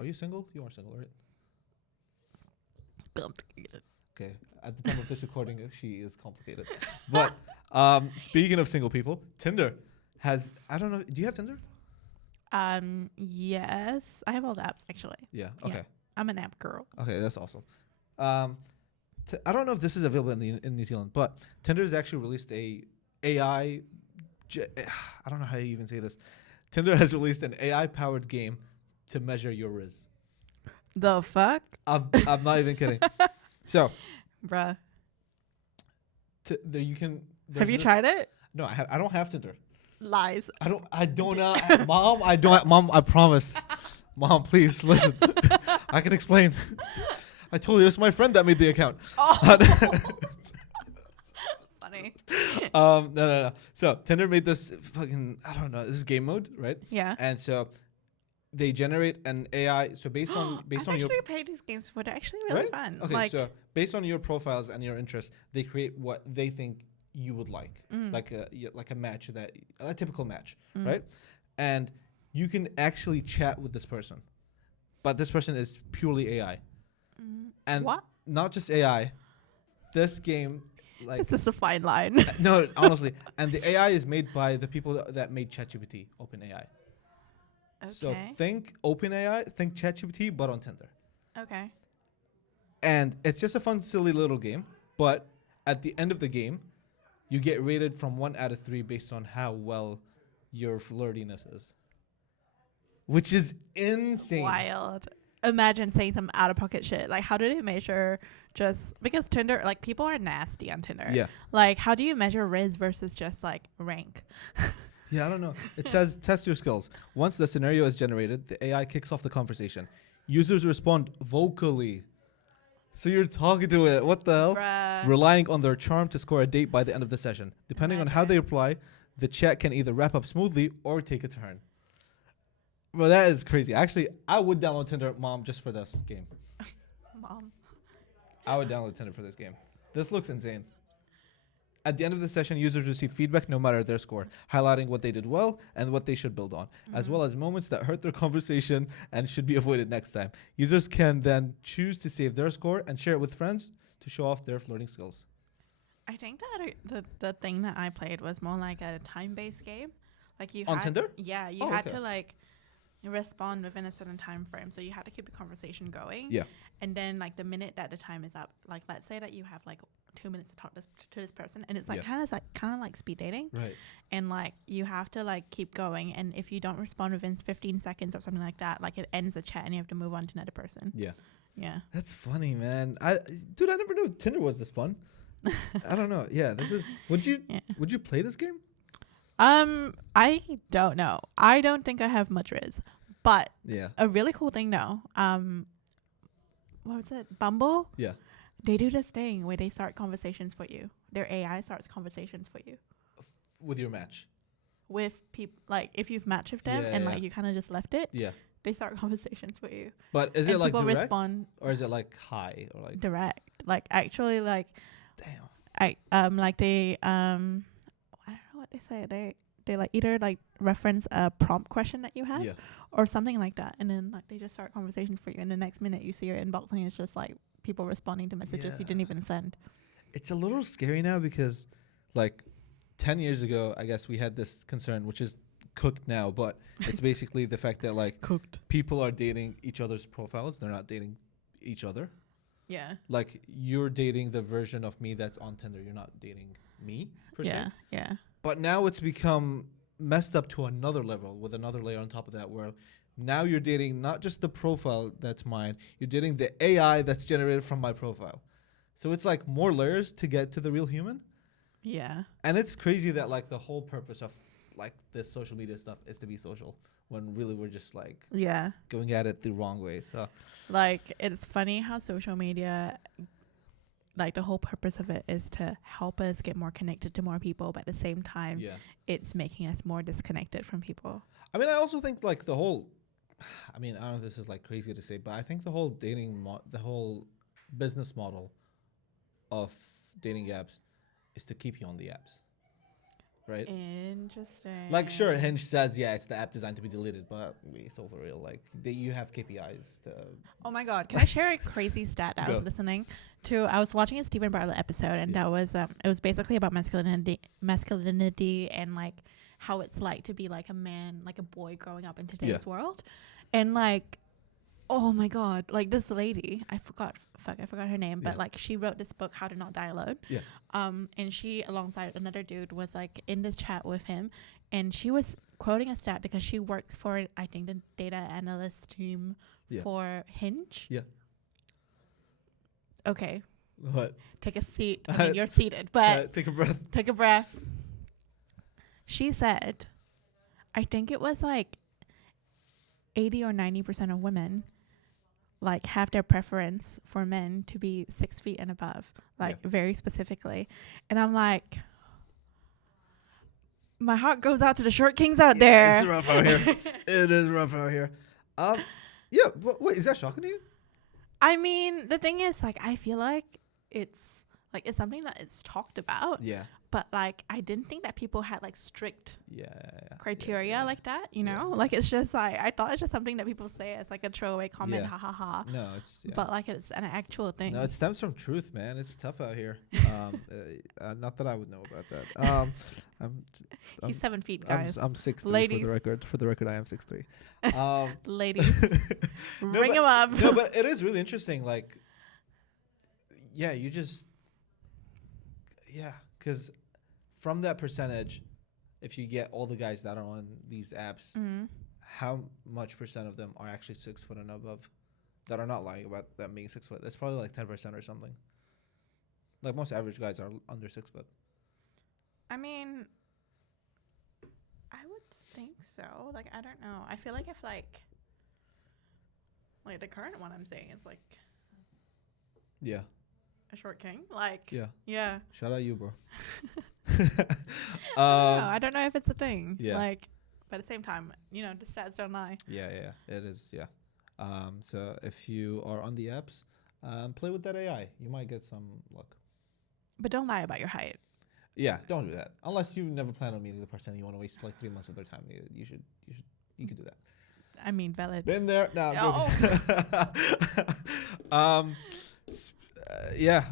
Are you single? You are single, right? Complicated. Okay. At the time of this recording, she is complicated. But speaking of single people, Tinder has. I don't know. Do you have Tinder? Yes, I have all the apps actually. Yeah. Yeah. Okay. I'm an app girl. Okay, that's awesome. I don't know if this is available in New Zealand, but Tinder has actually released a AI. I don't know how you even say this. Tinder has released an AI powered game to measure your Rizz. The fuck, I'm not even kidding. So bruh? there you can. Have you tried it? No, I don't have Tinder. Lies. I don't know. Mom, I don't. Mom, I promise. Mom, please listen. I can explain. I told you it's my friend that made the account. Oh. Funny. No. So Tinder made this fucking, I don't know, this is game mode, right? Yeah. And so they generate an AI. So based on I've your actually played these games before. They're actually really right? fun. Okay, Like, so based on your profiles and your interests, they create what they think you would like, like a match a typical match, right? And you can actually chat with this person, but this person is purely AI, and what? not just AI. This game, like, This is a fine line. no, honestly, and the AI is made by the people that made ChatGPT, OpenAI. Okay. So think OpenAI, think ChatGPT, but on Tinder. Okay. And it's just a fun, silly little game. But at the end of the game, you get rated from 1 out of 3 based on how well your flirtiness is, which is insane. Wild. Imagine saying some out of pocket shit. Like, how do they measure? Just because Tinder, like, people are nasty on Tinder. Yeah. Like, how do you measure Rizz versus just like rank? Yeah, I don't know. It says test your skills. Once the scenario is generated, the AI kicks off the conversation. Users respond vocally. So you're talking to it. What the hell? Bruh. Relying on their charm to score a date by the end of the session. Depending on how they reply, the chat can either wrap up smoothly or take a turn. Well, that is crazy. Actually, I would download Tinder, Mom, just for this game. Mom. I would download Tinder for this game. This looks insane. At the end of the session, users receive feedback no matter their score, highlighting what they did well and what they should build on, as well as moments that hurt their conversation and should be avoided next time. Users can then choose to save their score and share it with friends to show off their flirting skills. I think that the thing that I played was more like a time-based game. Like, you On had, Tinder? Yeah, you Oh, had okay. to like respond within a certain time frame, so you had to keep the conversation going. Yeah. And then, like, the minute that the time is up, like, let's say that you have like 2 minutes to talk to this person, and it's like Yeah. kind of like speed dating. Right. And like, you have to like keep going, and if you don't respond within 15 seconds or something like that, like, it ends the chat and you have to move on to another person. Yeah. Yeah. That's funny, man. I never knew Tinder was this fun. I don't know. Yeah, this is. Would you play this game? I don't know. I don't think I have much Rizz, but Yeah. a really cool thing though. What was it? Bumble? Yeah. They do this thing where they start conversations for you. Their AI starts conversations for you With your match. with people. Like, if you've matched with them and like you kind of just left it, Yeah. they start conversations for you. But is and it like people direct, respond or is it like hi, or like? direct. Like, actually, like, Damn. like they I don't know what they say. They like either like reference a prompt question that you have Yeah. or something like that, and then like they just start conversations for you, and the next minute you see your inbox and it's just like people responding to messages you didn't even send. It's a little scary now because, like, 10 years ago, I guess we had this concern, which is cooked now, but it's basically the fact that, like, Cooked. people are dating each other's profiles. They're not dating each other. Yeah. Like, you're dating the version of me that's on Tinder. You're not dating me, per se. Yeah. But now it's become messed up to another level with another layer on top of that, where now you're dating not just the profile that's mine, you're dating the AI that's generated from my profile. So it's like more layers to get to the real human. Yeah. And it's crazy that, like, the whole purpose of, like, this social media stuff is to be social, when really we're just, like, Yeah. going at it the wrong way. So Like, it's funny how social media, like, the whole purpose of it is to help us get more connected to more people, but at the same time, yeah. it's making us more disconnected from people. I mean, I also think, like, the whole, I mean, I don't know if this is, like, crazy to say, but I think the whole the whole business model of dating apps is to keep you on the apps, right? Interesting. Like, sure, Hinge says, yeah, it's the app designed to be deleted, but it's so for real. Like, you have KPIs to. Oh my God! Can I share a crazy stat that I was Go. listening to? I was watching a Stephen Bartlett episode, and Yeah. that was it was basically about masculinity and like how it's like to be like a man, like a boy growing up in today's world, and like, oh my God, like this lady, I forgot her name, but Yeah. like she wrote this book, How to Not Die Alone. Yeah. And she alongside another dude was like in this chat with him, and she was quoting a stat because she works for I think the data analyst team for Hinge. Yeah. Okay, What? take a seat. I mean, you're seated, but Take a breath. take a breath. She said, I think it was like 80 or 90% of women like have their preference for men to be 6 feet and above, like very specifically. And I'm like, my heart goes out to the short kings out there. It's rough out here. It is rough out here. Yeah, but wait, is that shocking to you? I mean, the thing is, like, I feel like it's something that is talked about. Yeah. But like, I didn't think that people had like strict criteria like that. You know, like it's just like I thought it's just something that people say as like a throwaway comment, ha ha ha. No, it's but like it's an actual thing. No, it stems from truth, man. It's tough out here. Not that I would know about that. He's 7 feet, guys. I'm 6'3", Ladies. For the record, I am 6'3". Ladies, ring him up. No, but it is really interesting. Like, because from that percentage, if you get all the guys that are on these apps, how much percent of them are actually 6 foot and above that are not lying about them being 6 foot? That's probably like 10% or something. Like most average guys are under 6 foot. I mean, I would think so. Like, I don't know. I feel like if like the current one I'm saying is like a short king. Like, yeah. Shout out you, bro. I don't know if it's a thing. Yeah. Like, but at the same time, you know, the stats don't lie. Yeah, it is. Yeah. So if you are on the apps, play with that AI. You might get some luck. But don't lie about your height. Yeah, don't do that unless you never plan on meeting the person and you want to waste like 3 months of their time. You could do that. I mean, valid. Been there. No. Oh. Yeah.